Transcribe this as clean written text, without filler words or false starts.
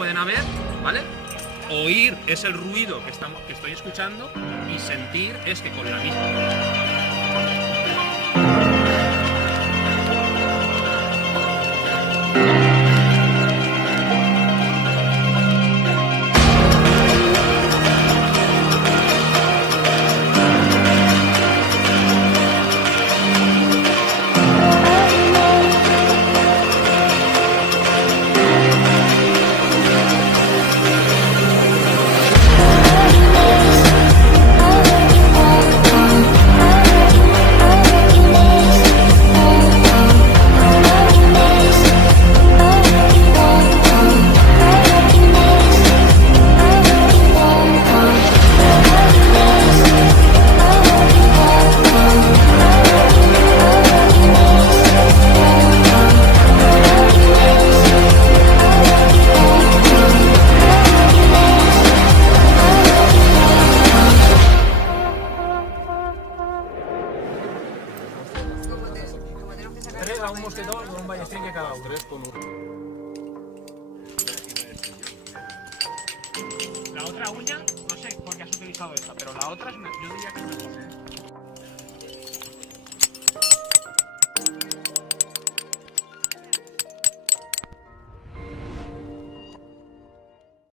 pueden haber, ¿vale? Oír es el ruido que estoy escuchando y sentir es que con la misma... Tres a un mosquetón con un ballestín que cada uno. Tres con un... La otra uña, no sé por qué has utilizado esta, pero la otra yo diría que es mejor.